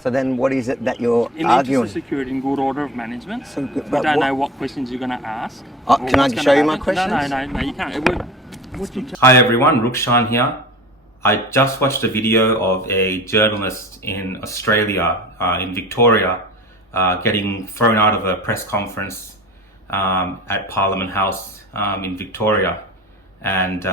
So then what is it that you're in the arguing? interest of security and good order of management, So, we don't know what questions you're going to ask. Can I show you my questions? No, you can't. Hi everyone, Rukshan here. I just watched a video of a journalist in Australia, in Victoria, getting thrown out of a press conference at Parliament House in Victoria. And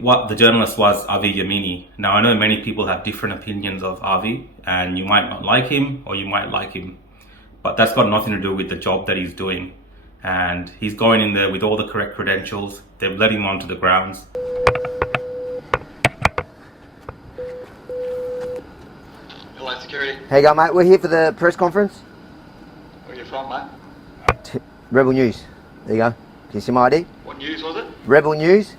what the journalist was Avi Yemini. Now I know many people have different opinions of Avi, and you might not like him or you might like him, but that's got nothing to do with the job that he's doing. And he's going in there with all the correct credentials. They've let him onto the grounds. Hello, security. How you going, mate? We're here for the press conference. Where are you from, mate? Rebel News. There you go. Can you see my ID? What news was it? Rebel News.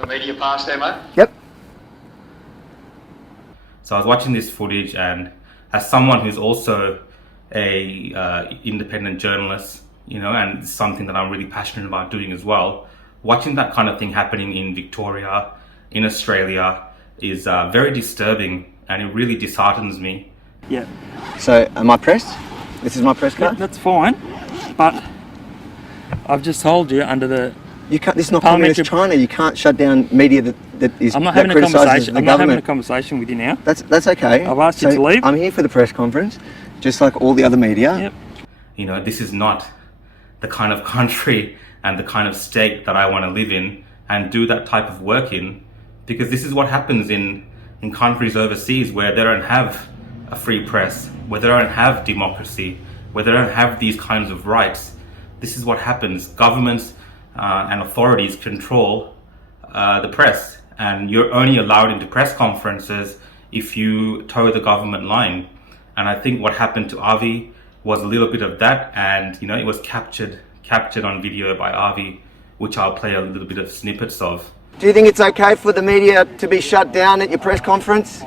The media pass there, mate? Yep. So I was watching this footage, and as someone who's also a independent journalist, you know, and it's something that I'm really passionate about doing as well, watching that kind of thing happening in Victoria, in Australia, is very disturbing, and it really disheartens me. Yeah. So am I pressed? This is my press card? That's fine, but I've just told you under the... You can't. This is not communist China. You can't shut down media that is. I'm not having a conversation. I'm not having a conversation with you now. That's okay. I've asked you to leave. I'm here for the press conference, just like all the other media. Yep. You know, this is not the kind of country and the kind of state that I want to live in and do that type of work in, because this is what happens in countries overseas where they don't have a free press, where they don't have democracy, where they don't have these kinds of rights. This is what happens. Governments and authorities control the press, and you're only allowed into press conferences if you toe the government line. And I think what happened to Avi was a little bit of that, and you know, it was captured on video by Avi, which I'll play a little bit of snippets of. Do you think it's okay for the media to be shut down at your press conference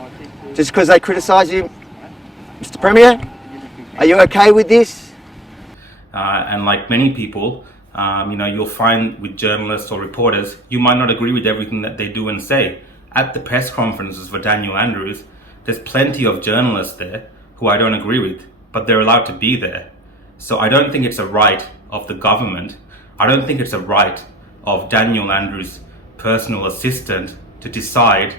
just because they criticise you, Mr. Premier? Are you okay with this? And like many people, you know, you'll find with journalists or reporters, you might not agree with everything that they do and say. At the press conferences for Daniel Andrews, there's plenty of journalists there who I don't agree with, but they're allowed to be there. So I don't think it's a right of the government. I don't think it's a right of Daniel Andrews' personal assistant to decide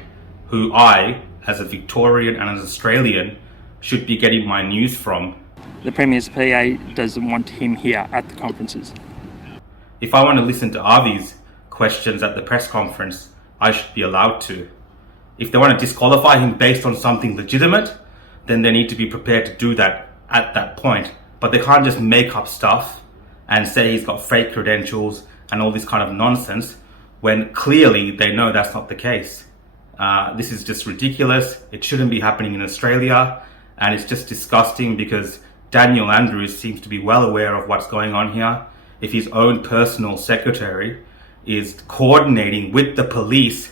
who I, as a Victorian and as an Australian, should be getting my news from. The Premier's PA doesn't want him here at the conferences. If I want to listen to Avi's questions at the press conference, I should be allowed to. If they want to disqualify him based on something legitimate, then they need to be prepared to do that at that point. But they can't just make up stuff and say he's got fake credentials and all this kind of nonsense when clearly they know that's not the case. This is just ridiculous. It shouldn't be happening in Australia, and it's just disgusting because Daniel Andrews seems to be well aware of what's going on here. If his own personal secretary is coordinating with the police,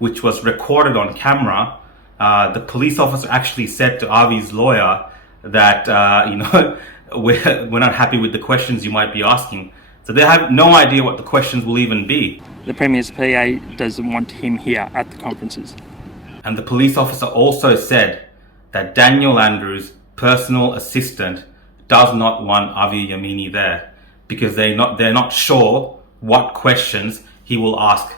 which was recorded on camera, the police officer actually said to Avi's lawyer that, you know, we're not happy with the questions you might be asking. So they have no idea what the questions will even be. The Premier's PA doesn't want him here at the conferences. And the police officer also said that Daniel Andrews' personal assistant does not want Avi Yemini there, because they're not sure what questions he will ask.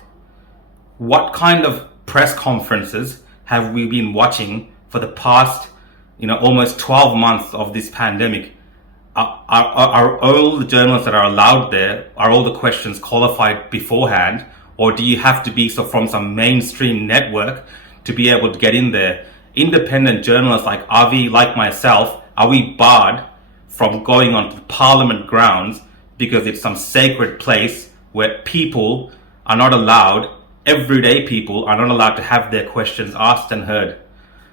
What kind of press conferences have we been watching for the past, you know, almost 12 months of this pandemic? Are all the journalists that are allowed there, are all the questions qualified beforehand, or do you have to be from some mainstream network to be able to get in there? Independent journalists like Avi, like myself, are we barred from going onto the Parliament grounds because it's some sacred place where people are not allowed, everyday people are not allowed to have their questions asked and heard?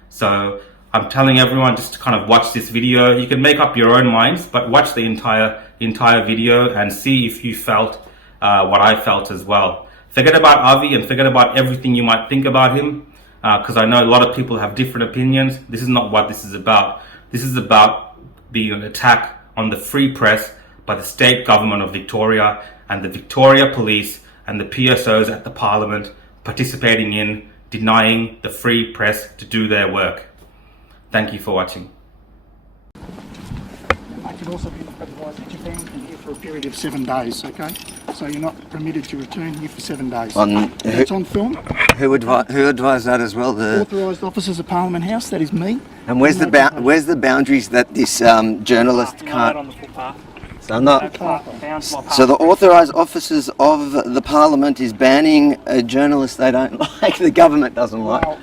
So I'm telling everyone just to kind of watch this video. You can make up your own minds, but watch the entire video and see if you felt what I felt as well. Forget about Avi and forget about everything you might think about him, because I know a lot of people have different opinions. This is not what this is about. This is about being an attack on the free press by the state government of Victoria and the Victoria Police and the PSOs at the Parliament participating in denying the free press to do their work. Thank you for watching. I could also be advised that you're banned from here for a period of 7 days, okay? So you're not permitted to return here for 7 days. That's on film. Who advised that as well? Authorised officers of Parliament House, that is me. And where's the boundaries that this journalist You're not on can't? the footpath. So I'm not. Bound by So the authorised officers of the Parliament is banning a journalist they don't like, the government doesn't like. Well,